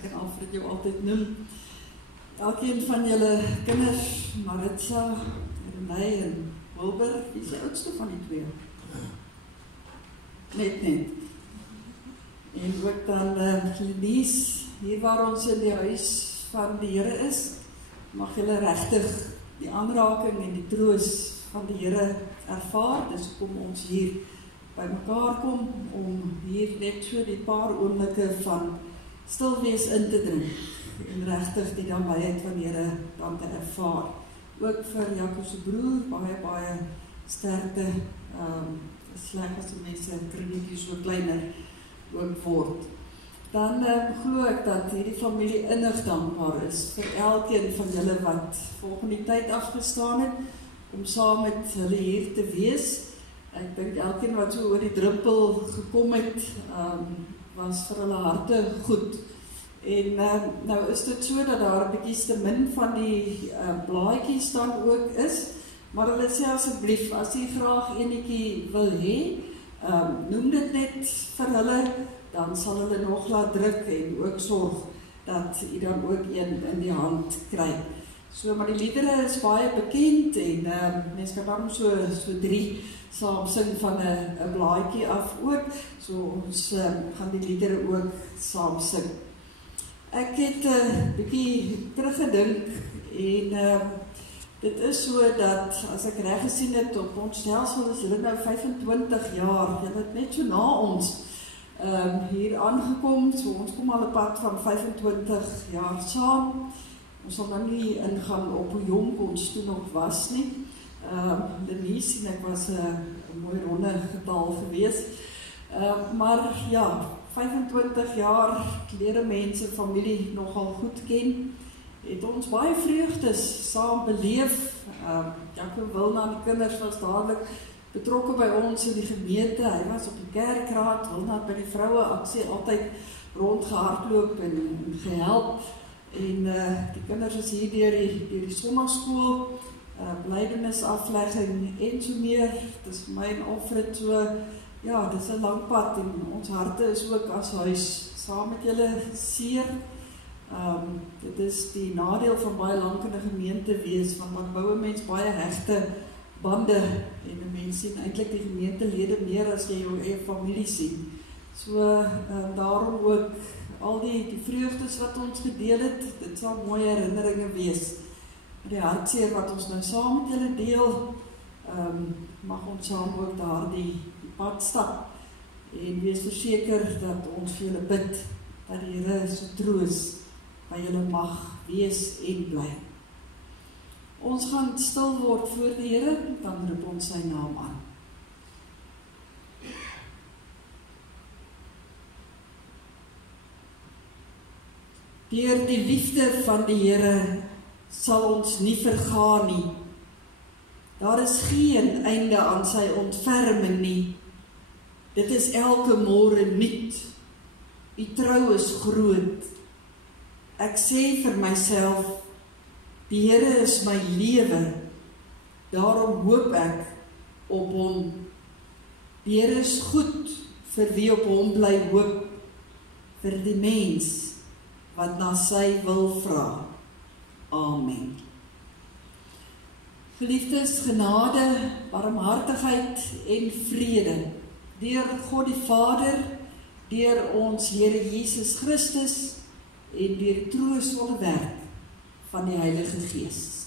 ek en Alfred jou altyd noem. Elkeen van julle kinders, Maritza, Renée en Wilbur, wie is die oudste van die twee? Net. En ook dan Lenies, hier waar ons in die huis van die Here is, mag julle regtig die aanraking en die troos van die Here ervaar. Dis kom ons hier by mekaar kom, om hier net so die paar oomblikke van stil wees in te drink, en regtig die nabijheid van die Here dan te ervaar. Ook vir Jakob se broer, baie sterkte, sleg as die mense kredietjie so kleiner ook word. Dan glo ek dat hierdie familie innig dankbaar is vir elkeen van julle wat volgende die tyd afgestaan het, om saam met hulle hier te wees. Ek dink elkeen wat so oor die drempel gekom het, was vir hulle harte goed. En nou is dit so dat daar 'n bietjie te min van die blaadjies dan ook is, maar hulle sê asseblief, as jy graag enetjie wil hê, noem dit net vir hulle, dan sal hulle nog laat druk en ook sorg dat jy dan ook een in die hand kry. So, maar die liedere is baie bekend en mens kan dan so 3 saam sing van 'n blaadjie af ook, so ons gaan die liedere ook saam sing. Ek het 'n bietjie teruggedink en dit is so dat, as ek reg gesien het op ons stelsel, is hulle nou 25 jaar, hulle het net so na ons hier aangekom, so ons kom al 'n pad van 25 jaar saam. Ons sal nou nie ingaan op hoe jonk ons toe nog was nie. Denise en ek was 'n mooi ronde getal geweest. Maar ja, 25 jaar lede mense, familie nogal goed ken, het ons baie vreugdes saam beleef. Jakob Wilna en die kinders was dadelik betrokke by ons in die gemeente. Hy was op die kerkraad, Wilna by die vroue aksie altyd rondgehardloop en gehelp. En die kinders is hier deur die sonnaarskool, blydenisaflegging en so meer. Dit is vir my en Alfred so, ja, dit is 'n lang pad en ons harte is ook as huis saam met julle seer. Dit is die nadeel van baie lank in 'n gemeente wees, want dan bou 'n mens baie regte bande en 'n mens sien eintlik die gemeentelede meer as jy jou eie familie sien. So daarom ook al die vreugdes wat ons gedeel het, dit sal mooie herinneringe wees. Die hartseer wat ons nou saam met julle deel, mag ons saam ook daardie pad stap en wees verseker dat ons vir julle bid, dat die Here se troos by julle mag wees en bly. Ons gaan stil word voor die Here, dan roep ons sy naam aan. Deur die liefde van die Here sal ons nie vergaan nie. Daar is geen einde aan sy ontferming nie. Dit is elke môre nuut. U trou is groot. Ek sê vir myself, die Here is my lewe, daarom hoop ek op hom. Die Here is goed vir wie op hom bly hoop, vir die mens wat na sy wil vra. Amen. Geliefdes, genade, barmhartigheid en vrede deur God die Vader, deur ons Here Jesus Christus en deur die troostvolle werk van die Heilige Gees.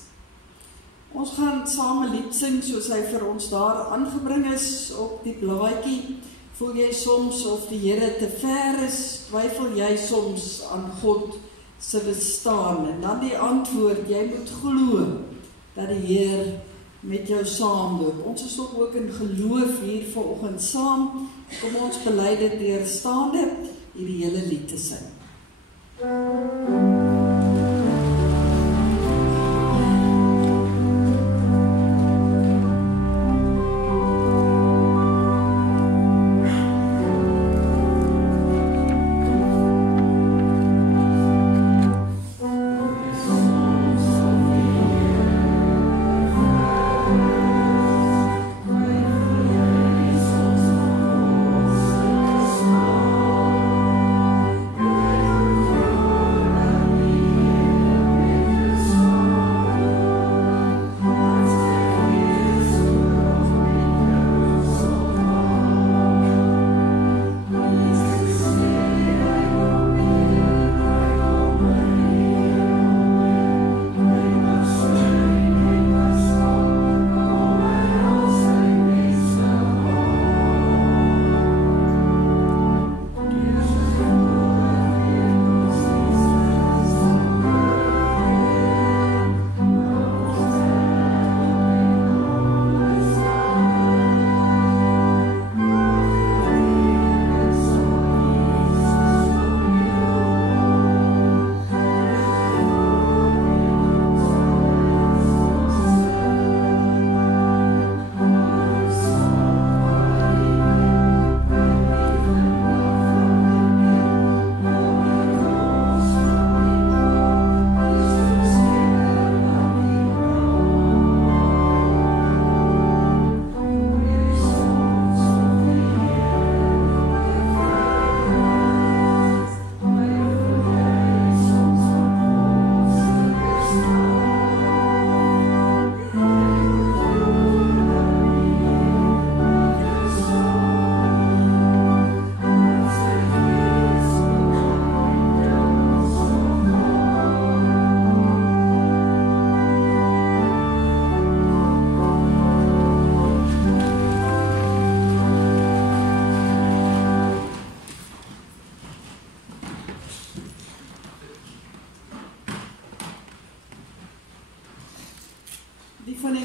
Ons gaan saam 'n lied sing soos hy vir ons daar aangebring is op die blaadjie. Voel jy soms of die Here te ver is? Twyfel jy soms aan God se bestaan? En dan die antwoord, jy moet glo dat die Heer met jou saamloop. Ons is ook in geloof hier vanoggend saam. Kom ons bely dit deur staande hierdie hele lied te sing. Oh,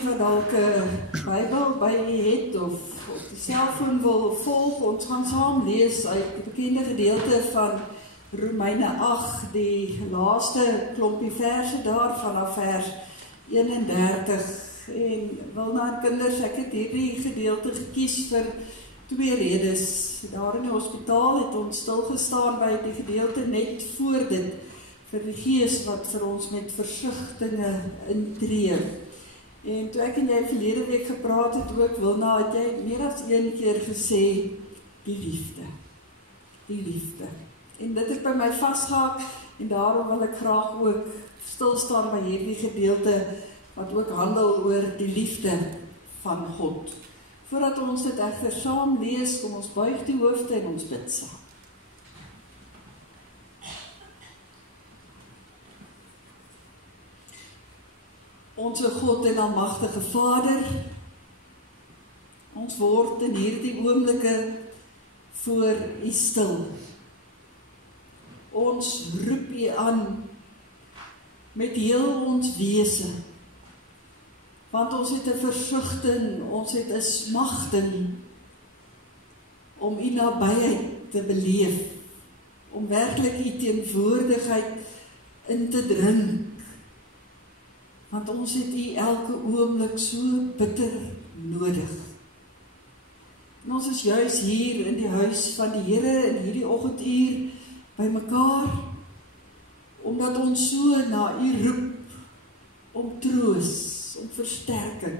wat dalk 'n Bybel by u het of op die selfoon wil volg, ons gaan saam lees uit die bekende gedeelte van Romeine 8, die laaste klompie verse daar vanaf vers 31. En wil na kinders, ek het hierdie gedeelte gekies vir 2 redes. Daar in die hospitaal het ons stilgestaan by die gedeelte net voor dit, vir die Gees wat vir ons met versigtinge intree. En toe ek en jy verlede week gepraat het ook, Wilna, het jy meer as een keer gesê, die liefde. Die liefde. En dit het by my vasgehaak, en daarom wil ek graag ook stilstaan by hierdie gedeelte, wat ook handel oor die liefde van God. Voordat ons dit egter saam lees, kom ons buig die hoofde en ons bid saam. Onse God en almagtige Vader, ons word in hierdie oomblikke voor U stil. Ons roep U aan met heel ons wese, want ons het 'n versigtiging, ons het 'n smagting om U nabyheid te beleef, om werklik U teenwoordigheid in te drink, want ons het U elke oomblik so bitter nodig. En ons is juis hier in die huis van die Here in hierdie oggenduur by mekaar, omdat ons so na U roep, om troos, om versterking,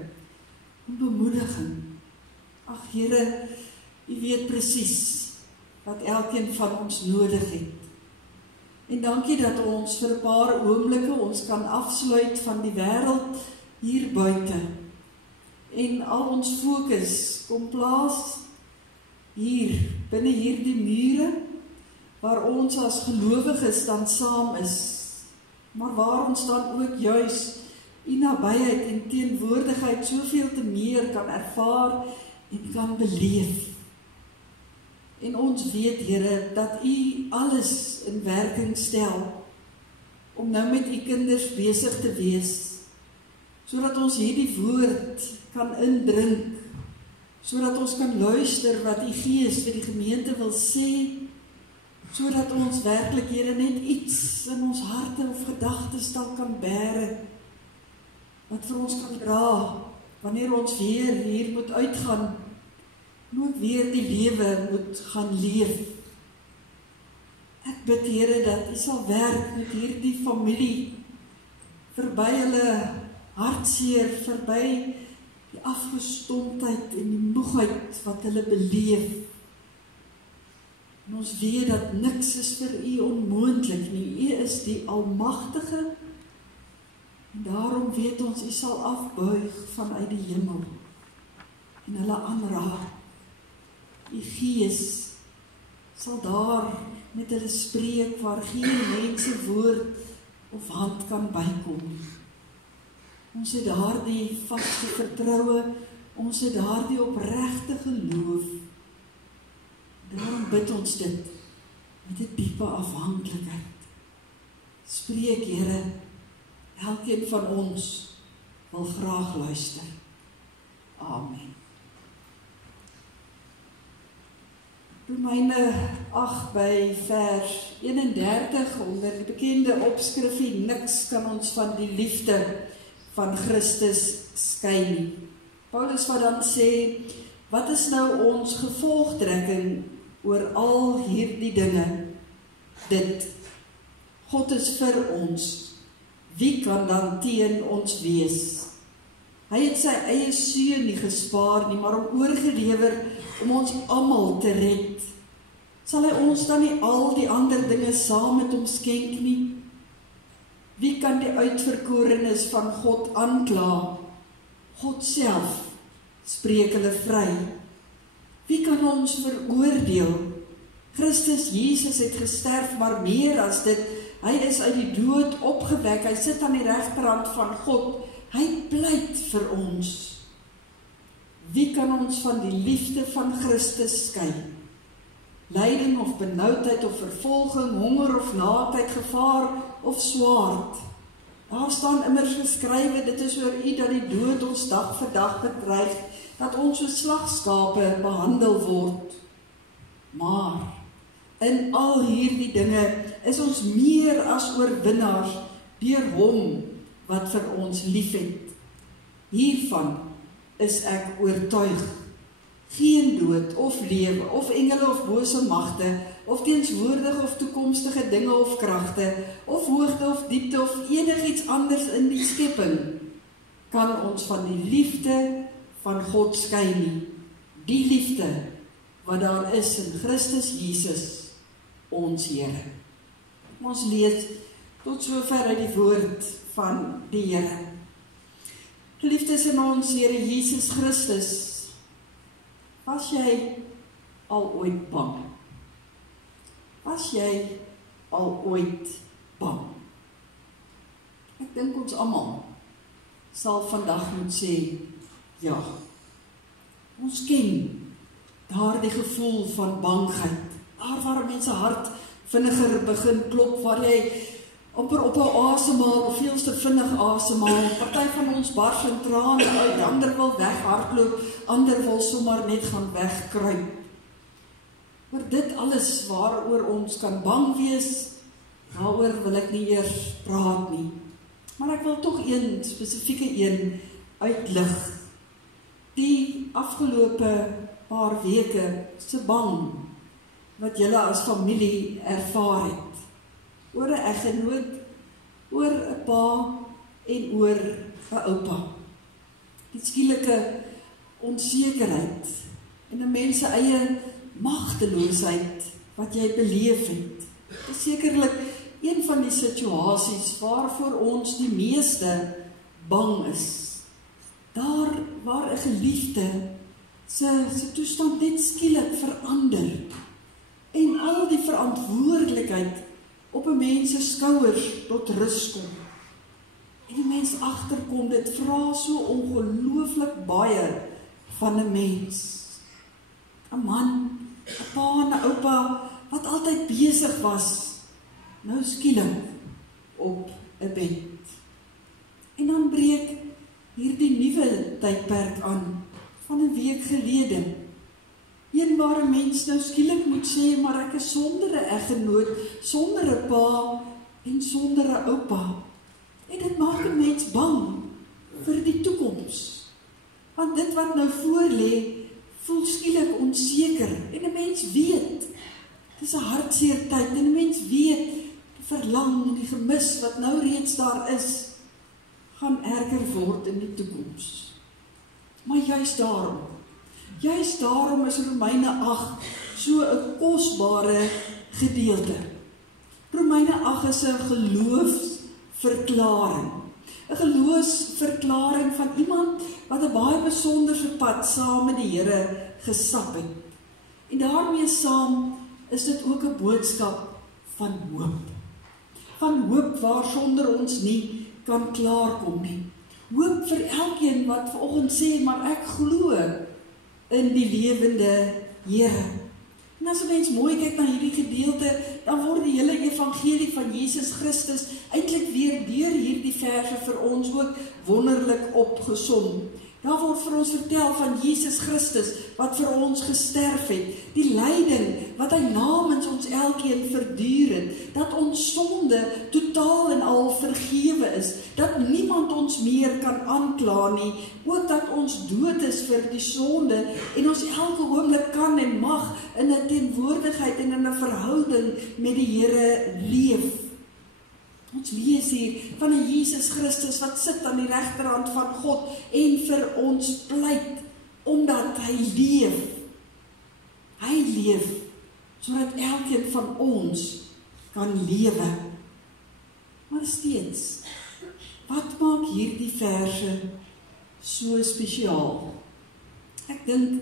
om bemoediging. Ag Here, U weet presies wat elkeen van ons nodig het. En dankie dat ons vir 'n paar oomblikke ons kan afsluit van die wêreld hier buite. En al ons fokus kom plaas hier, binne hierdie mure, waar ons as gelowiges dan saam is, maar waar ons dan ook juis U nabyheid en teenwoordigheid soveel te meer kan ervaar en kan beleef. En ons weet, Here, dat U alles in werking stel, om nou met U kinders besig te wees, sodat ons hierdie woord kan indrink, sodat ons kan luister wat U Gees vir die gemeente wil sê, sodat ons werklik, Here, net iets in ons harte of gedagtes dan kan bære, wat vir ons kan dra, wanneer ons weer hier moet uitgaan, en ook weer die lewe moet gaan leef. Ek bid, Here, dat U sal werk met hierdie familie, verby hulle hartseer, verby die afgestomptheid en die moegheid wat hulle beleef. En ons weet dat niks is vir U onmoontlik nie. U is die Almagtige, en daarom weet ons, U sal afbuig vanuit die hemel, en hulle aanraak. U Gees sal daar met hulle spreek, waar geen mense woord of hand kan bykom. Ons het daardie vaste vertroue, ons het daardie opregte geloof. Daarom bid ons dit met 'n diepe afhanklikheid. Spreek, Here, elkeen van ons wil graag luister. Amen. Romeine 8 by vers 31, onder die bekende opskrifie, niks kan ons van die liefde van Christus skei nie. Paulus wat dan sê, wat is nou ons gevolgtrekking oor al hierdie dinge? Dit, God is vir ons, wie kan dan teen ons wees? Hy het sy eie seun nie gespaar nie, maar hom oorgelewer om ons almal te red. Sal hy ons dan nie al die ander dinge saam met hom skenk nie? Wie kan die uitverkorenes van God aankla? God self spreek hulle vry. Wie kan ons veroordeel? Christus Jesus het gesterf, maar meer as dit, hy is uit die dood opgewek, hy sit aan die regterhand van God, hy pleit vir ons. Wie kan ons van die liefde van Christus skei? Lyding of benoudheid of vervolging, honger of naaktheid, gevaar of swaard. Daar staan immers geskrywe, dit is oor u dat die dood ons dag vir dag bedreig, dat ons soos slagskape behandel word. Maar in al hierdie dinge is ons meer as oorwinnaars deur hom wat vir ons liefhet. Hiervan is ek oortuig. Geen dood of lewe of engele of bose magte of teenswoordige of toekomstige dinge of kragte of hoogte of diepte of enigiets anders in die skepping kan ons van die liefde van God skei nie. Die liefde wat daar is in Christus Jesus, ons Here. Ons lees tot sover uit die woord van die Here. Geliefdes in ons Here Jesus Christus, was jy al ooit bang? Was jy al ooit bang? Ek dink ons almal sal vandag moet sê, ja. Ons ken daardie gevoel van bangheid, daar waar mense hart vinniger begin klop, waar jy amper op 'n asemhaal of veel te vinnig asemhaal. Party van ons bars in trane uit, ander wil weghardloop, ander wil sommer net gaan wegkruip. Oor dit alles waaroor ons kan bang wees, daaroor wil ek nie eers praat nie. Maar ek wil tog een spesifieke een uitlig. Die afgelope paar weke se bang wat julle as familie ervaar het. Oor 'n eggenoot, oor 'n pa en oor 'n oupa. Die skielike onsekerheid en 'n mens se eie magteloosheid wat jy beleef het. Dit is sekerlik een van die situasies waarvoor ons die meeste bang is. Daar waar 'n geliefde se toestand net skielik verander en al die verantwoordelikheid op 'n mens se skouers tot rus kom. En die mens agterkom, dit vra so ongelooflik baie van 'n mens. 'n Man, 'n pa en 'n oupa wat altyd besig was, nou skielik op 'n bed. En dan breek hierdie nuwe tydperk aan van 'n week gelede. Een waar 'n mens nou skielik moet sê, maar ek is sonder 'n eggenoot, sonder 'n pa en sonder 'n oupa. En dit maak 'n mens bang vir die toekoms. Want dit wat nou voor lê, voel skielik onseker. En 'n mens weet, dit is 'n hartseer tyd, en 'n mens weet, die verlang en die gemis wat nou reeds daar is, gaan erger word in die toekoms. Maar juist daarom is Romeine 8 so 'n kosbare gedeelte. Romeine 8 is 'n geloofsverklaring. 'n Geloofsverklaring van iemand wat 'n baie besonderse pad saam met die Here gestap het. En daarmee saam is dit ook 'n boodskap van hoop. Van hoop waarsonder ons nie kan klaarkom nie. Hoop vir elkeen wat vanoggend sê, maar ek glo in die lewende Here. En as 'n mens mooi kyk na hierdie gedeelte, dan word die hele evangelie van Jesus Christus eintlik weer deur hierdie verse vir ons ook wonderlik opgesom. Daar word vir ons vertel van Jesus Christus wat vir ons gesterf het, die lyding wat hy namens ons elkeen verduur het, dat ons sonde totaal en al vergewe is, dat niemand ons meer kan aankla nie, ook dat ons dood is vir die sonde en ons elke oomblik kan en mag in 'n teenwoordigheid en in 'n verhouding met die Here leef. Ons lees hier van 'n Jesus Christus wat sit aan die regterhand van God en vir ons pleit, omdat hy leef. Hy leef, sodat elkeen van ons kan lewe. Maar steeds, wat maak hierdie verse so spesiaal? Ek dink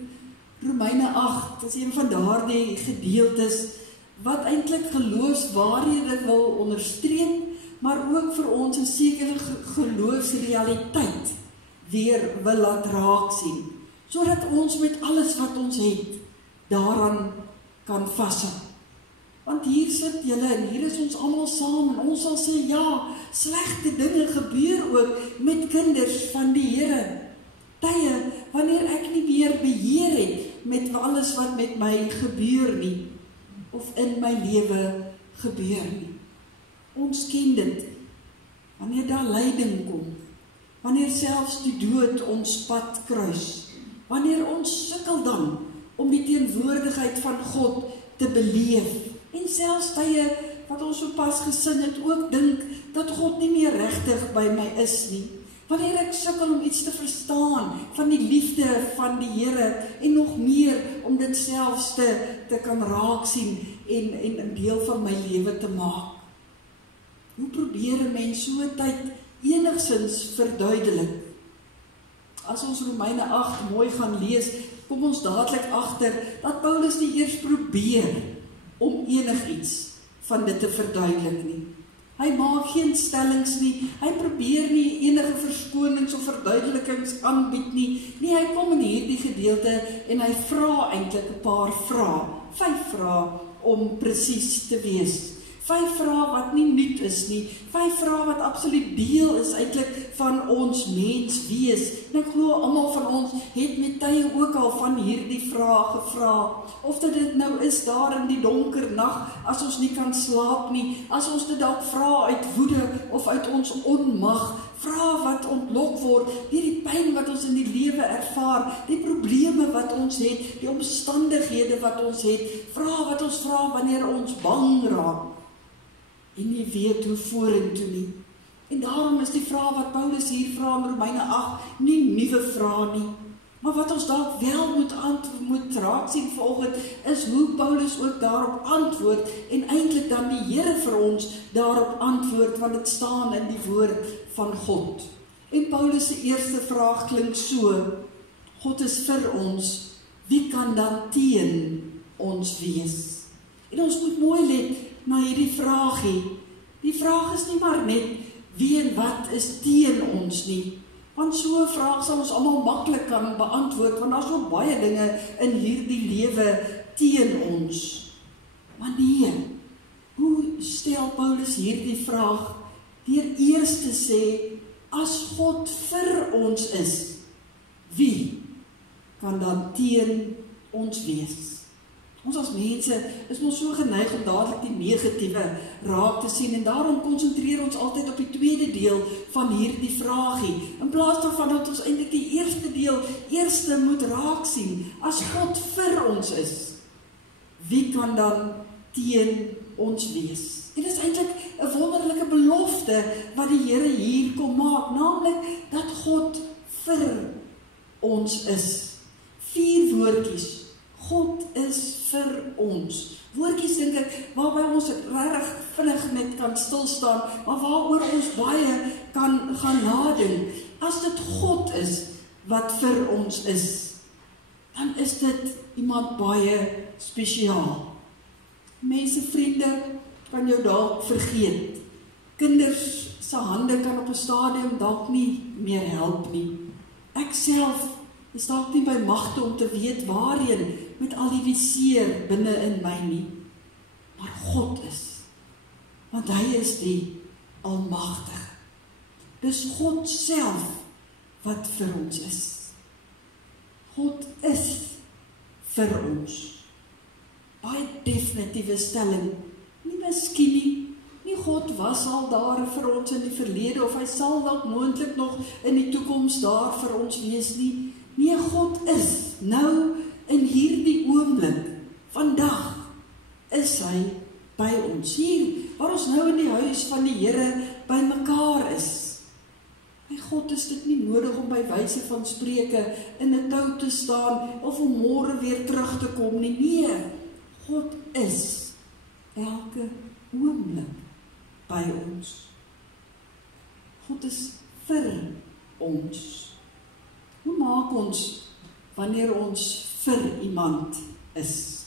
Romeine 8 is een van daardie gedeeltes wat eintlik geloofswaarhede wil onderstreep, maar ook vir ons 'n sekere geloofsrealiteit weer wil laat raak sien, sodat ons met alles wat ons het, daaraan kan vashou. Want hier sit julle en hier is ons almal saam en ons sal sê, ja, slegte dinge gebeur ook met kinders van die Here. Tye, wanneer ek nie meer beheer het met alles wat met my gebeur nie, of in my lewe gebeur nie. Ons ken dit, wanneer daar lyding kom, wanneer selfs die dood ons pad kruis, wanneer ons sukkel dan om die teenwoordigheid van God te beleef, en selfs tye wat ons so pas gesing het, ook dink dat God nie meer regtig by my is nie, wanneer ek sukkel om iets te verstaan van die liefde van die Here, en nog meer om dit selfs te kan raak sien en 'n deel van my lewe te maak. Hoe probeer 'n mens so 'n tyd enigsins verduidelik? As ons Romeine 8 mooi gaan lees, kom ons dadelik agter dat Paulus nie eers probeer om enigiets van dit te verduidelik nie. Hy maak geen stellings nie, hy probeer nie enige verskonings of verduidelikings aanbied nie. Nee, hy kom in hierdie gedeelte en hy vra eintlik 'n paar vrae, 5 vrae om presies te wees. 5 vrae wat nie nuut is nie, 5 vrae wat absoluut deel is eintlik van ons mens wees. En ek glo almal van ons het met tye ook al van hierdie vrae gevra. Of dit nou is daar in die donker nag, as ons nie kan slaap nie, as ons dit dalk vra uit woede of uit ons onmag, vrae wat ontlok word, die pyn wat ons in die lewe ervaar, die probleme wat ons het, die omstandighede wat ons het, vrae wat ons vra wanneer ons bang raak en nie weet hoe vorentoe nie. En daarom is die vraag wat Paulus hier vra in Romeine 8 nie nuwe vraag nie. Maar wat ons dalk wel moet raak sien vanoggend is hoe Paulus ook daarop antwoord en eintlik dan die Here vir ons daarop antwoord, want dit staan in die woord van God. En Paulus se eerste vraag klink so: God is vir ons, wie kan dan teen ons wees? En ons moet mooi let na hierdie vraagie. Die vraag is nie maar net wie en wat is teen ons nie. Want so 'n vraag sal ons almal maklik kan beantwoord, want daar is so baie dinge in hierdie lewe teen ons. Maar nee, hoe stel Paulus hierdie vraag? Deur eers te sê, as God vir ons is, wie kan dan teen ons wees? Ons as mense is ons so geneig om dadelik die negatiewe raak te sien en daarom konsentreer ons altyd op die tweede deel van hierdie vraagie. In plaas daarvan dat ons eintlik die eerste deel eerste moet raak sien. As God vir ons is, wie kan dan teen ons wees? En dit is eintlik 'n wonderlike belofte wat die Here hier kom maak, naamlik dat God vir ons is. 4 woordjies. God is vir ons. Woordjies dink ek, waarby ons regtig vinnig net kan stilstaan, maar waaroor ons baie kan gaan nadink. As dit God is wat vir ons is, dan is dit iemand baie spesiaal. Mense, vriende, kan jou dalk vergeet. Kinders se hande kan op 'n stadium dalk nie meer help nie. Ek self is dalk nie by magte om te weet waarheen met al die seer binne in my nie. Maar God is, want hy is die almagtige. Dis God self wat vir ons is. God is vir ons. Baie definitiewe stelling. Nie miskien nie God was al daar vir ons in die verlede, of hy sal dalk moontlik nog in die toekoms daar vir ons wees nie. Nee, God is nou in hierdie oomblik, vandag is hy by ons. Hier, waar ons nou in die huis van die Here by mekaar is. By God is dit nie nodig om by wyse van spreuke in 'n tou te staan, of om môre weer terug te kom nie. Nee, God is elke oomblik by ons. God is vir ons. Hoe maak ons wanneer ons vir iemand is?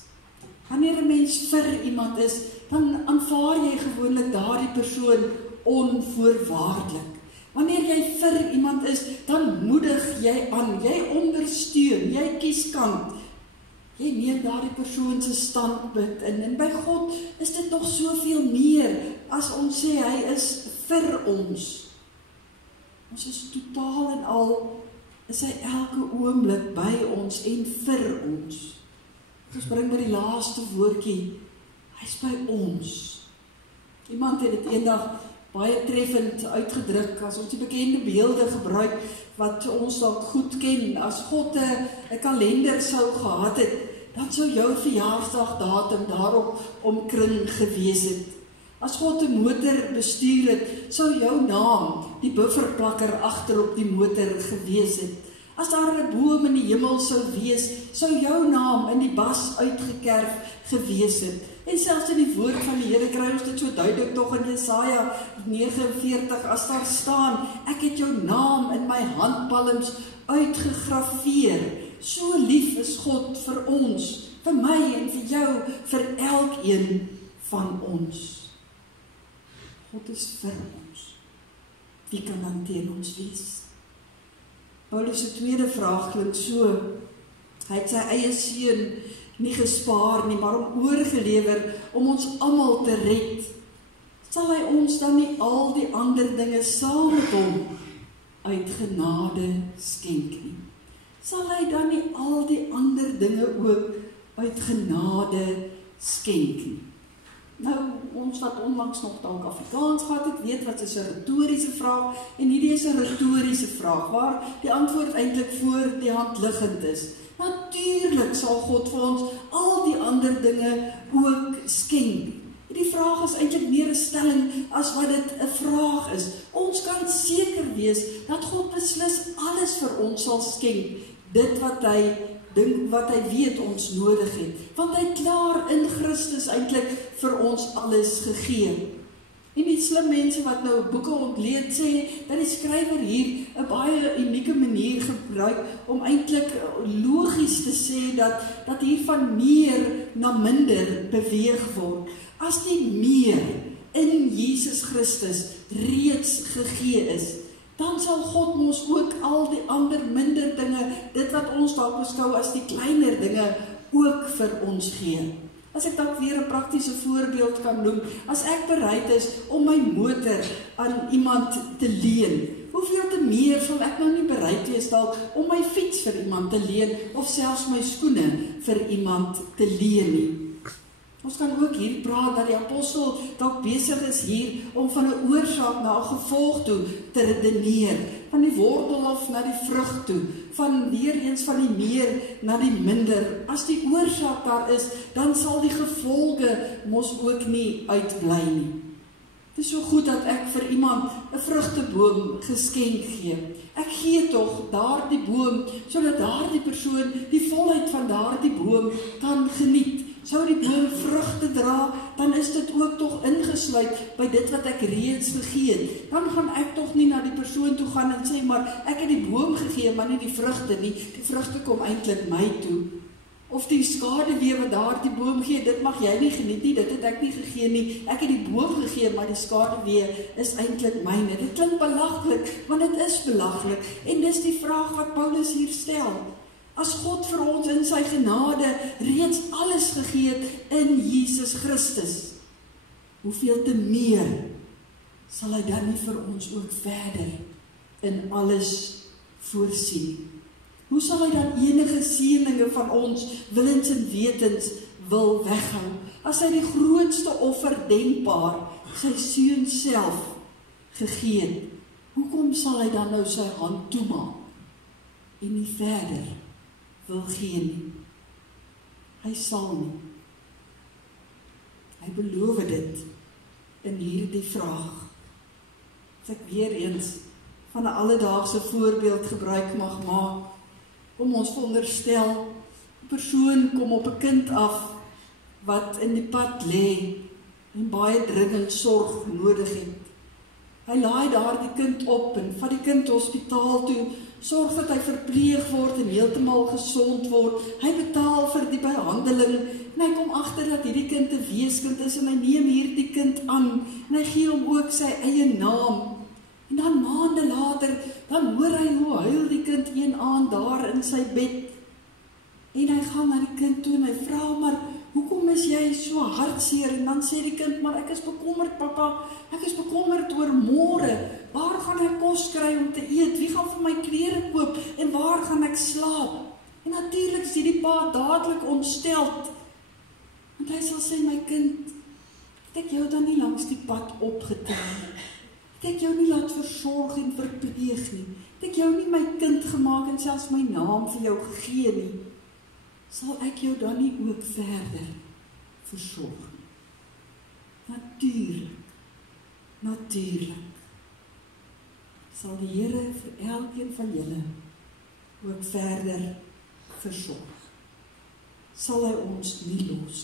Wanneer 'n mens vir iemand is, dan aanvaar jy gewoonlik daardie persoon onvoorwaardelik. Wanneer jy vir iemand is, dan moedig jy aan, jy ondersteun, jy kies kant. Jy neem daardie persoon se standpunt in. En by God is dit nog soveel meer as ons sê hy is vir ons. Ons is totaal en al, is hy elke oomblik by ons en vir ons. Ons bring by die laaste woordjie, hy is by ons. Iemand het dit eendag baie treffend uitgedruk, as ons die bekende beelde gebruik, wat ons dalk goed ken, as God 'n kalender sou gehad het, dan sou jou verjaarsdagdatum daarop omkring gewees het. As God 'n motor bestuur het, sou jou naam die bufferplakker agter op die motor gewees het. As daar 'n boom in die hemel sou wees, sou jou naam in die bas uitgekerf gewees het. En selfs in die woord van die Here kry ons dit so duidelik tog in Jesaja 49, as daar staan, ek het jou naam in my handpalms uitgegraveer. So lief is God vir ons, vir my en vir jou, vir elkeen van ons. God is vir ons. Wie kan dan teen ons wees? Paulus se tweede vraag klink so, hy het sy eie seun nie gespaar nie, maar hom oorgelewer om ons almal te red. Sal hy ons dan nie al die ander dinge saam met hom uit genade skenk nie? Sal hy dan nie al die ander dinge ook uit genade skenk nie? Nou, ons wat onlangs nog dalk Afrikaans gehad het, weet wat is 'n retoriese vraag, en hierdie is 'n retoriese vraag, waar die antwoord eintlik voor die hand liggend is. Natuurlik sal God vir ons al die ander dinge ook skenk. Die vraag is eintlik meer 'n stelling as wat dit 'n vraag is. Ons kan seker wees dat God beslis alles vir ons sal skenk, dit wat hy weet ons nodig het, want hy het klaar in Christus eintlik vir ons alles gegee. En die slim mense wat nou boeke ontleed sê, dat die skrywer hier 'n baie unieke manier gebruik om eintlik logies te sê dat hier van meer na minder beweeg word. As die meer in Jesus Christus reeds gegee is, dan sal God mos ook al die ander minder dinge, dit wat ons dalk beskou as die kleiner dinge, ook vir ons gee. As ek dalk weer 'n praktiese voorbeeld kan noem, as ek bereid is om my motor aan iemand te leen, hoeveel te meer sal ek nou nie bereid wees dalk om my fiets vir iemand te leen, of selfs my skoene vir iemand te leen nie. Ons kan ook hier praat dat die apostel dalk besig is hier om van 'n oorsaak na 'n gevolg toe te redeneer, van die wortel af na die vrug toe, van weer eens van die meer na die minder. As die oorsaak daar is, dan sal die gevolge mos ook nie uitbly nie. Het is so goed dat ek vir iemand 'n vrugteboom geskenk gee. Ek gee tog daardie boom, sodat daardie persoon die volheid van daardie boom kan geniet. Sou die boom vrugte dra, dan is dit ook tog ingesluit by dit wat ek reeds gegee het. Dan gaan ek tog nie na die persoon toe gaan en sê, maar ek het die boom gegee, maar nie die vrugte nie. Die vrugte kom eintlik my toe. Of die skaduwee wat daardie boom gee, dit mag jy nie geniet nie, dit het ek nie gegee nie. Ek het die boom gegee, maar die skaduwee is eintlik myne. Dit klink belaglik, want dit is belaglik. En dis die vraag wat Paulus hier stel. As God vir ons in sy genade reeds alles gegee het in Jesus Christus, hoeveel te meer sal hy dan nie vir ons ook verder in alles voorsien? Hoe sal hy dan enige seëninge van ons willens en wetens wil weghou, as hy die grootste offer denkbaar, sy seun self, gegee het? Hoekom sal hy dan nou sy hand toemaak en nie verder wil gee nie? Hy sal nie. Hy beloof dit in hierdie vraag. As ek weer eens van 'n alledaagse voorbeeld gebruik mag maak, om ons veronderstel, 'n persoon kom op 'n kind af wat in die pad lê en baie dringend sorg nodig het. Hy laai daardie kind op en vat die kind hospitaal toe, sorg dat hy verpleeg word en heeltemal gesond word. Hy betaal vir die behandeling en hy kom agter dat hierdie kind 'n weeskind is en hy neem hierdie kind aan en hy gee hom ook sy eie naam. En dan maande later, dan hoor hy hoe huil die kind een aand daar in sy bed. En hy gaan na die kind toe en hy vra, maar hoekom is jy so hartseer? En dan sê die kind, maar ek is bekommerd, pappa, ek is bekommerd oor môre. Waar gaan ek kos kry om te eet? Wie gaan vir my klere koop? En waar gaan ek slaap? En natuurlik is die pa dadelik ontsteld. Want hy sal sê, my kind, het ek jou dan nie langs die pad opgetel nie. Het ek jou nie laat versorg en verpleeg nie. Het ek jou nie my kind gemaak en selfs my naam vir jou gegee nie. Sal ek jou dan nie ook verder versorg nie? Natuurlijk sal die Here vir elkeen van julle ook verder versorg. Sal hy ons nie los.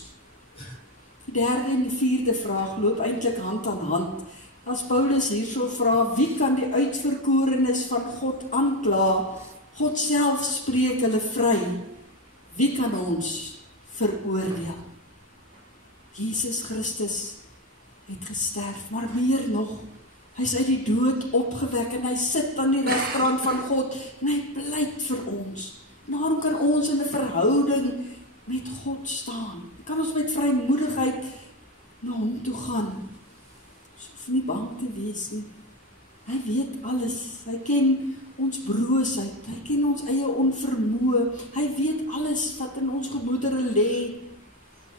Die derde en die vierde vraag loop eintlik hand aan hand. As Paulus hierso vra, wie kan die uitverkorenes van God aankla? God self spreek hulle vry. Wie kan ons veroordeel? Jesus Christus het gesterf, maar meer nog, hy is uit die dood opgewek en hy sit aan die regterhand van God en hy pleit vir ons. Daarom kan ons in 'n verhouding met God staan. Kan ons met vrymoedigheid na hom toe gaan. Ons hoef nie bang te wees nie. Hy weet alles. Hy ken ons broosheid. Hy ken ons eie onvermoë. Hy weet alles wat in ons gemoedere lê.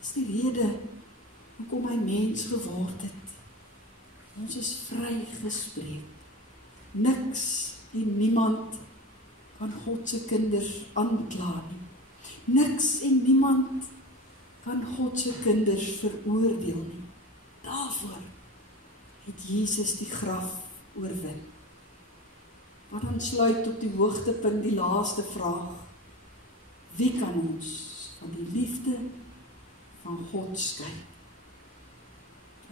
Dis die rede hoekom hy mens geword het. Ons is vrygespreek. Niks en niemand kan God se kinders aankla nie. Niks en niemand kan God se kinders veroordeel nie. Daarvoor het Jesus die graf oorwin. Maar dan sluit op die hoogtepunt die laaste vraag. Wie kan ons van die liefde van God skei?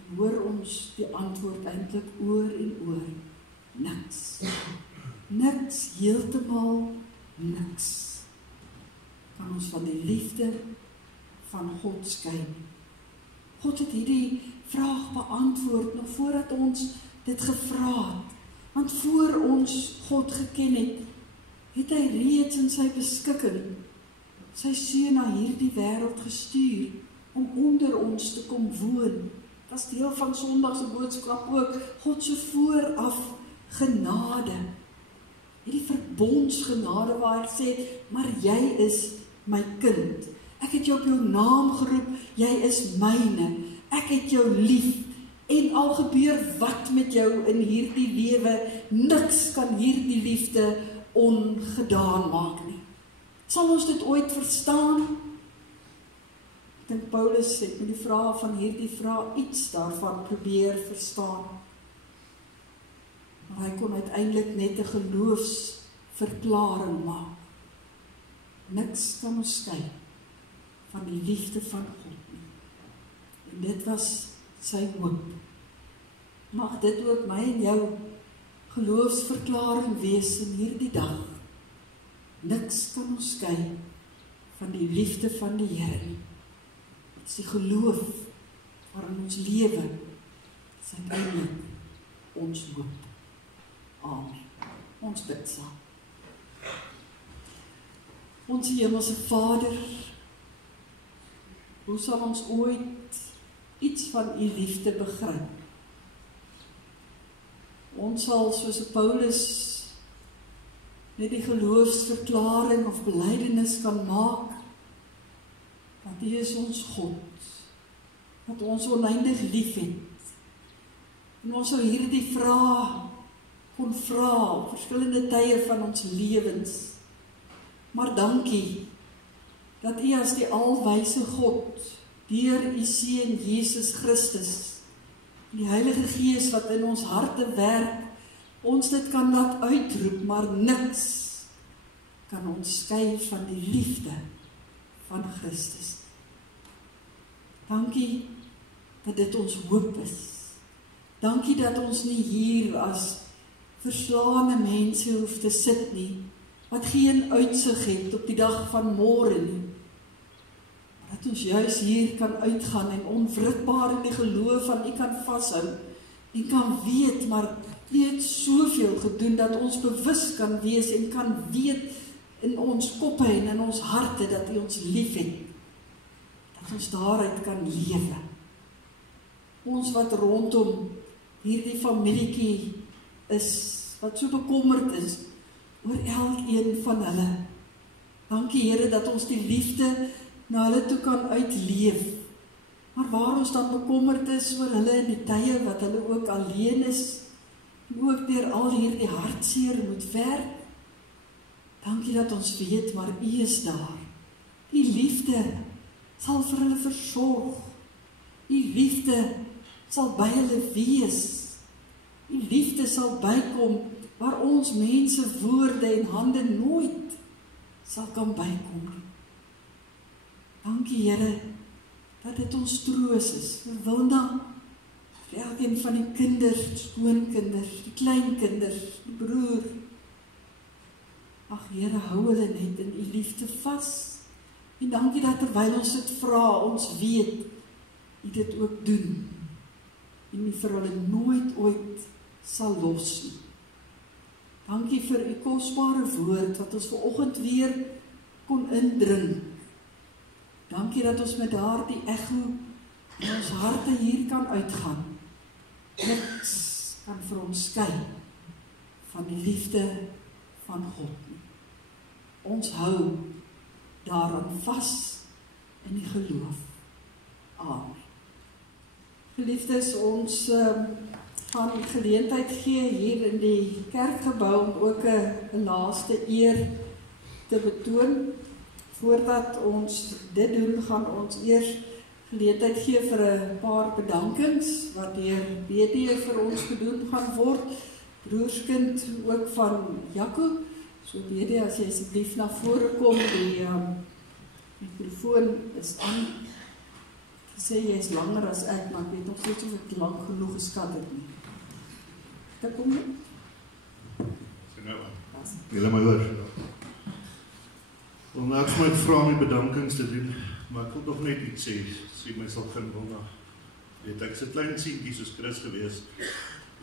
Dan hoor ons die antwoord eintlik oor en oor. Niks. Niks, heeltemal niks. Kan ons van die liefde van God skei. God het hierdie vraag beantwoord nog voordat ons dit gevra het. Want voor ons God geken het, het hy reeds in sy beskikking sy seun na hierdie wêreld gestuur om onder ons te kom woon. Dat is deel van Sondag se boodskap ook. God se vooraf genade. Hierdie verbondsgenade waar hy sê, maar jy is my kind. Ek het jou op jou naam geroep, jy is myne. Ek het jou lief. En al gebeur wat met jou in hierdie lewe, niks kan hierdie liefde ongedaan maak nie. Sal ons dit ooit verstaan? Ek dink Paulus het met die vraag van hierdie vraag iets daarvan probeer verstaan. Maar hy kon uiteindelik net 'n geloofsverklaring maak. Niks kan ons skei van die liefde van God nie. En dit was sy hoop. Mag dit ook my en jou geloofsverklaring wees in hierdie dag. Niks kan ons skei van die liefde van die Here nie. Dit is die geloof waarin ons lewe, is uiteindelik ons hoop. Amen. Ons bid saam. Ons hemelse Vader, hoe sal ons ooit iets van u liefde begryp? Ons sal soos Paulus net die geloofsverklaring of belydenis kan maak dat U is ons God, dat ons oneindig lief het. En ons sou hierdie vraag kon vra op verskillende tye van ons lewens. Maar dankie dat U as die alwyse God, deur U Seun Jesus Christus, die Heilige Gees wat in ons harte werk, ons dit kan laat uitroep, maar niks kan ons skei van die liefde van Christus. Dankie dat dit ons hoop is. Dankie dat ons nie hier as verslaane mense hoef te sit nie, wat geen uitsig het op die dag van môre nie. Dat ons juis hier kan uitgaan en onwrikbaar in die geloof van U kan vashou en kan weet, maar U het soveel gedoen dat ons bewus kan wees en kan weet in ons koppe en in ons harte, dat U ons lief het, dat ons daaruit kan lewe. Ons wat rondom hierdie familietjie is, wat so bekommerd is, oor elkeen van hulle. Dankie Here dat ons die liefde na hulle toe kan uitleef. Maar waar ons dan bekommerd is oor hulle in die tye wat hulle ook alleen is, en ook deur al hierdie hartseer moet werk, dankie dat ons weet, maar U is daar. Die liefde sal vir hulle versorg. Die liefde sal by hulle wees. Die liefde sal bykom waar ons mense woorde en hande nooit sal kan bykom. Dankie Here dat dit ons troos is. Vir Wilna, vir elkeen van die kinders, skoonkinders, die kleinkinders, die broer. Ag Here, hou hulle net in U liefde vas. En dankie dat terwyl ons dit vra, ons weet U dit ook doen. En U vir hulle nooit ooit sal los nie. Dankie vir U kosbare woord wat ons vanoggend weer kon indring. Dankie dat ons met daardie echo in ons harte hier kan uitgaan. Niks kan vir ons skei van die liefde van God nie. Ons hou daaraan vas in die geloof. Amen. Geliefdes, ons gaan geleentheid gee hier in die kerkgebou om ook 'n laaste eer te betoon. Voordat ons dit doen, gaan ons eers geleentheid gee vir 'n paar bedankings wat deur BD vir ons gedoen gaan word. Broerskind ook van Jaco. So BD, as jy asseblief na vore kom, die mikrofoon is aan. Sê jy is langer as ek, maar ek weet nog steeds of ek lang genoeg geskat het nie. Dit kom nie. Sê nou aan. Julle my hoor. Wil nou ek my vra om die bedankings te doen, maar ek wil nog net iets sê my sal gaan wil na. Weet ek, is 'n klein seentjie soos Chris gewees.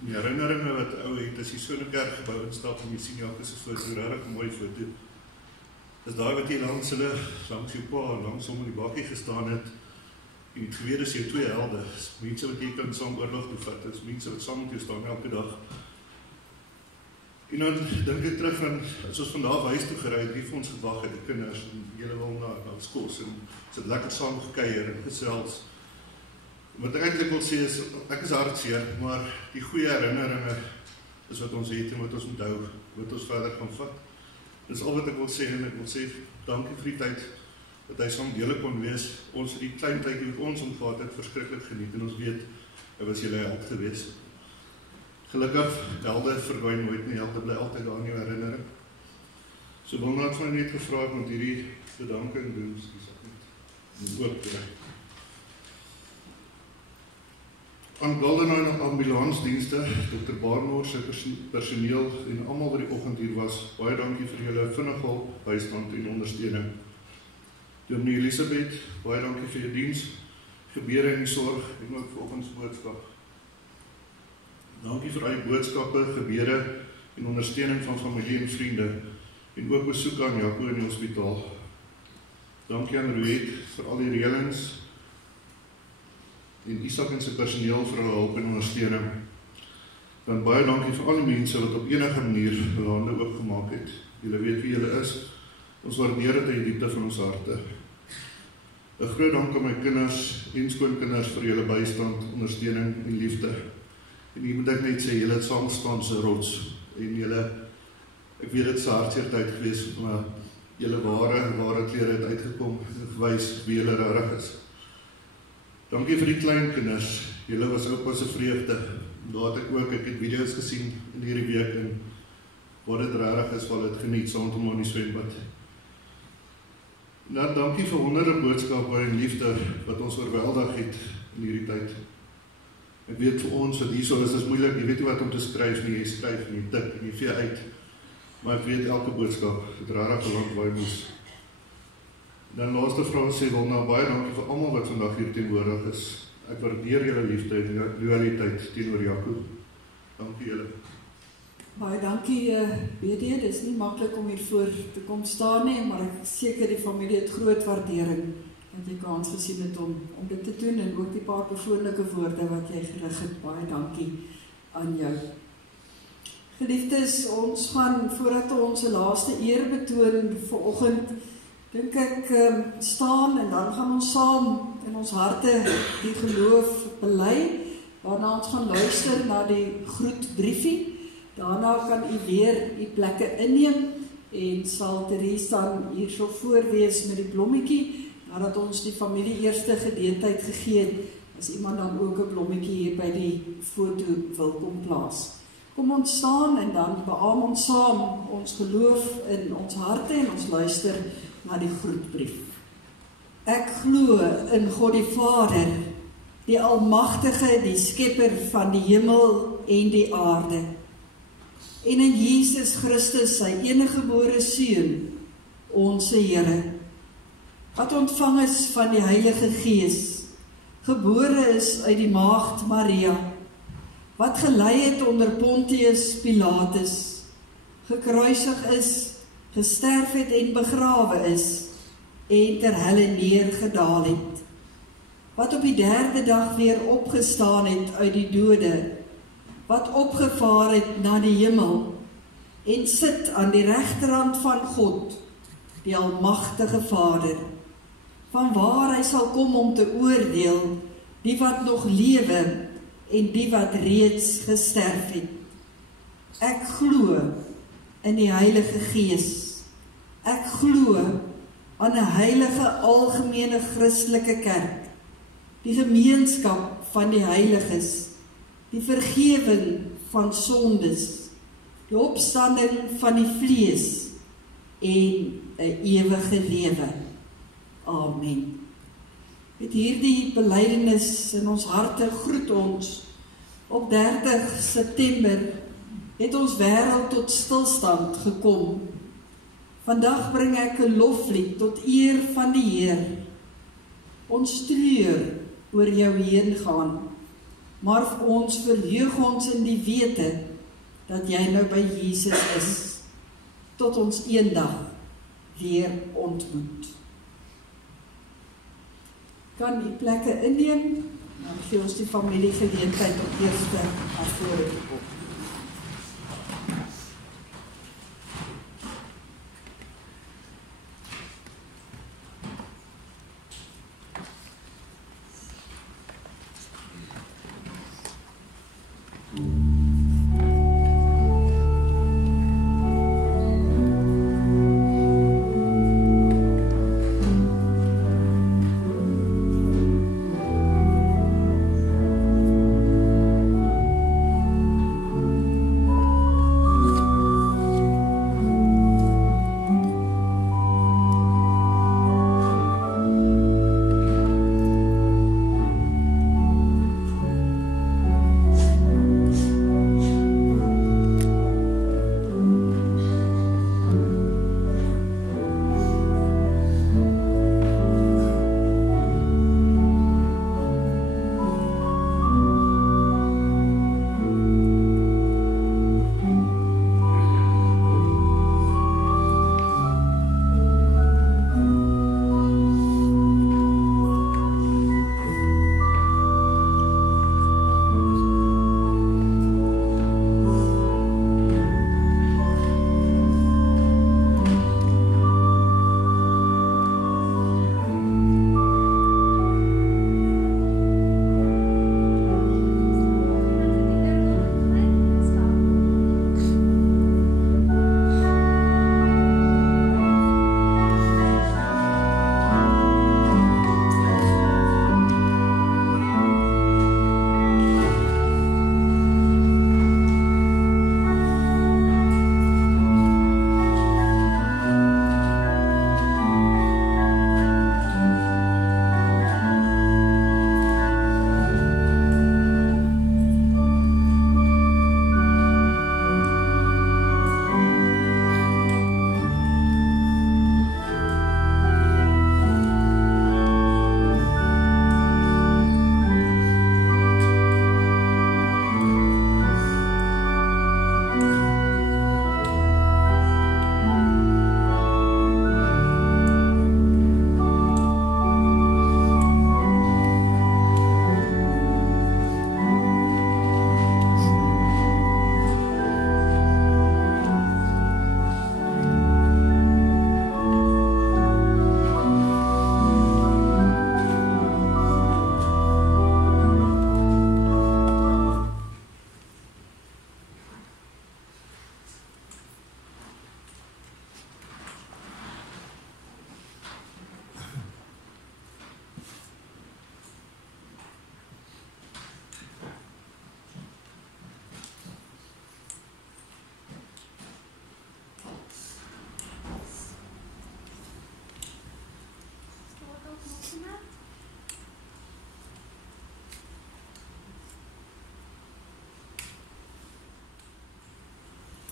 Die herinneringe wat ou het, as jy so 'n kerk gebou instap en jy sien Jaco se foto, regtig 'n mooi foto. Dis daai wat jy langs hulle, langs jou pa, langs hom in die bakkie gestaan het. En die tweede is jou twee helde, mense wat jy kan saam oorlog toe vat, is mense wat saam met jou staan elke dag. En dan dink ek terug aan, as ons vandag huis toe gery het, die vir ons gewag het, die kinders, en julle wil na skos, en ons het lekker saam gekuier en gesels. Wat ek eintlik wil sê is, ek is hartseer, maar die goeie herinneringe is wat ons het en wat ons onthou, wat ons verder gaan vat. Dis al wat ek wil sê, en ek wil sê, dankie vir die tyd, dat hy saam dele kon wees. Ons het die klein tydjie wat ons omgehad het, verskriklik geniet, en ons weet, hy was julle held gewees. Gelukkig, helde verdwyn nooit nie, helde bly altyd daar in jou herinnering. So Wilna het van net gevra, ek moet hierdie bedanking doen, moet ook doen. Aan Goldenhoy ambulansdienste, Dr. Barnard se personeel en almal wat die oggend hier was, baie dankie vir julle vinnige hulp, bystand en ondersteuning. Dominee Elisabeth, baie dankie vir jou diens, gebede en die sorg en ook vir oggendboodskap. Dankie vir al die boodskappe, gebede en ondersteuning van familie en vriende en ook besoek aan Jaco in die hospitaal. Dankie aan Ruet vir al die reëlings en Isak en sy personeel vir hulle hulp en ondersteuning. Dan baie dankie vir al die mense wat op enige manier hulle hande oopgemaak het. Julle weet wie julle is. Ons waardeer dit in die diepte van ons harte. 'n Groot dank aan my kinders en skoonkinders vir julle bystand, ondersteuning en liefde. En hier moet ek net sê, julle het saam staan so rots. En julle, ek weet dit is 'n hartseer tyd gewees, maar julle ware klere het uitgekom en gewys wie julle regtig is. Dankie vir die kleinkinders. Julle was oupa se vreugde. Daar het ek het video's gesien in hierdie week en wat dit regtig is, wat dit geniet saam met hom aan die swembad. Nou, dankie vir honderde boodskappe en liefde wat ons oorweldig het in hierdie tyd. Ek weet vir ons wat hierso is moeilik, jy weet nie wat om te skryf nie, jy skryf en jy tik en jy vee uit. Maar ek weet elke boodskap, het regtig belang baie moes. Dan laaste vrou sê, Wilna, baie dankie vir almal wat vandag hier teenwoordig is. Ek waardeer julle liefde en loyaliteit teenoor Jaco. Dankie julle. Baie dankie BD, dit is nie maklik om hier voor te kom staan nie, maar ek seker die familie het groot waardering dat jy kans gesien het om dit te doen en ook die paar persoonlike woorde wat jy gerig het. Baie dankie aan jou. Geliefdes, ons gaan voordat ons 'n laaste eer betoon vanoggend, dink ek staan en dan gaan ons saam in ons harte die geloof bely, waarna ons gaan luister na die groetbriefie. Daarna kan u weer u plekke inneem en sal Therese dan hier so voorwees met die blommetjie, nadat ons die familie eerste geleentheid gegee het, as iemand dan ook 'n blommetjie hier by die foto wil kom plaas. Kom ons staan en dan beaam ons saam ons geloof in ons harte en ons luister na die groetbrief. Ek glo in God die Vader, die Almagtige, die Skepper van die hemel en die aarde, en in Jesus Christus, sy eniggebore Seun, onse Here, wat ontvang is van die Heilige Gees, gebore is uit die maagd Maria, wat gelei het onder Pontius Pilatus, gekruisig is, gesterf het en begrawe is, en ter helle neergedaal het, wat op die 3de dag weer opgestaan het uit die dode, wat opgevaar het na die hemel, en sit aan die regterhand van God, die Almagtige Vader, vanwaar hy sal kom om te oordeel, die wat nog lewe, en die wat reeds gesterf het. Ek glo in die Heilige Gees. Ek glo aan 'n heilige algemene Christelike kerk, die gemeenskap van die heiliges, die vergewing van sondes, die opstanding van die vlees en 'n ewige lewe. Amen. Met hierdie belydenis in ons harte groet ons op 30 September het ons wêreld tot stilstand gekom. Vandag bring ek 'n loflied tot eer van die Heer. Ons treur oor jou heen gaan, maar ons verheug ons in die wete dat jy nou by Jesus is, tot ons eendag weer ontmoet. Kan die plekke inneem, dan gee ons die familie geleentheid om eerste na vore te kom.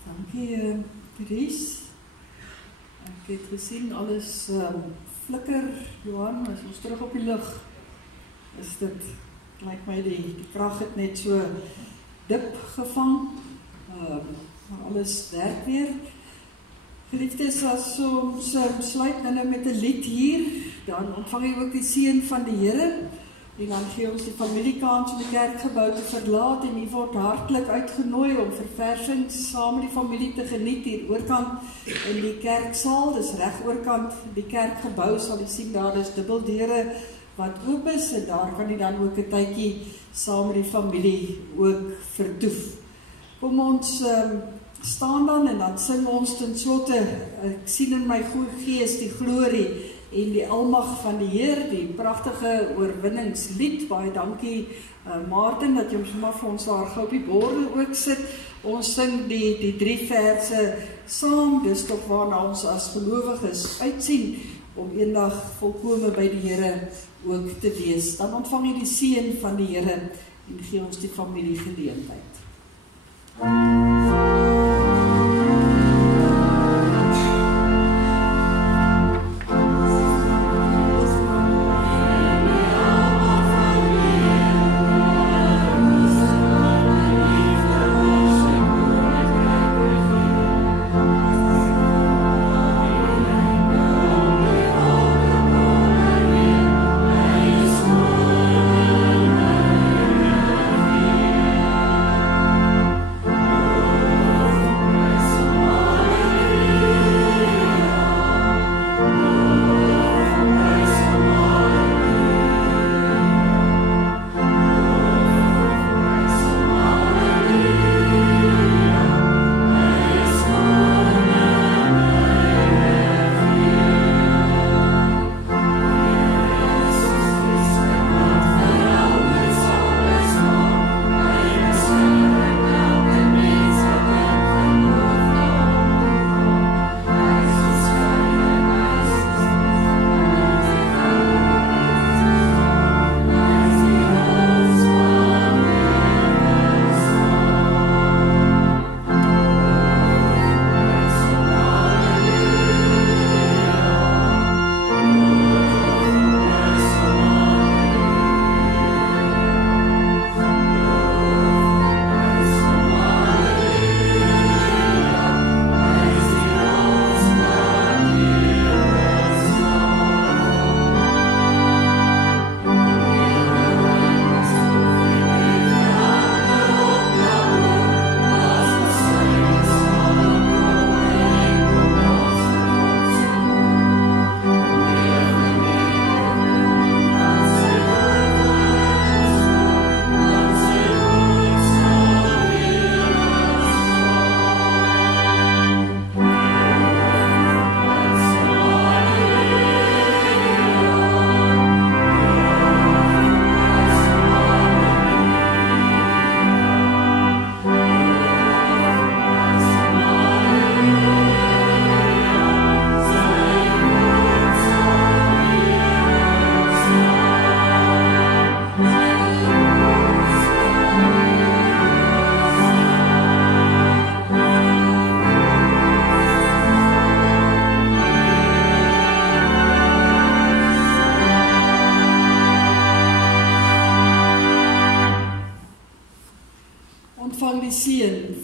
Dankie, Dries. Ek het gesien alles flikker, Johan, as ons terug op die lug is dit, lyk my die krag het net so dip gevang, maar alles werk weer. Geliefdes, as ons sluit nou met 'n lied hier, dan ontvang jy ook die seën van die Here, en dan gee ons die familiekans om die kerkgebou te verlaat, en jy word hartlik uitgenooi om verversings saam met die familie te geniet hier oorkant in die kerksaal, dis reg oorkant die kerkgebou, sal jy sien daar is dubbeldeure wat oop is, en daar kan jy dan ook 'n tydjie saam met die familie ook vertoef. Kom ons staan dan, en dan sing ons ten slotte, ek sien in my goeie gees die glorie en die almag van die Heer, die pragtige oorwinningslied. Baie dankie Martin, dat jy ons maar vir ons daar gou op die borde ook sit. Ons sing die 3 verse saam, dis toch waarna ons as gelowiges uitsien, om eendag volkome by die Here ook te wees. Dan ontvang jy die seën van die Here, en gee ons die familie geleentheid.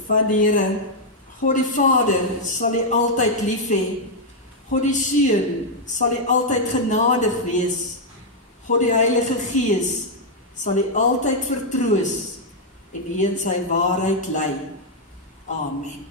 Van die Here, God die Vader sal U altyd lief hê. God die Seun sal U altyd genadig wees. God die Heilige Gees sal U altyd vertroos en U in sy waarheid lei. Amen.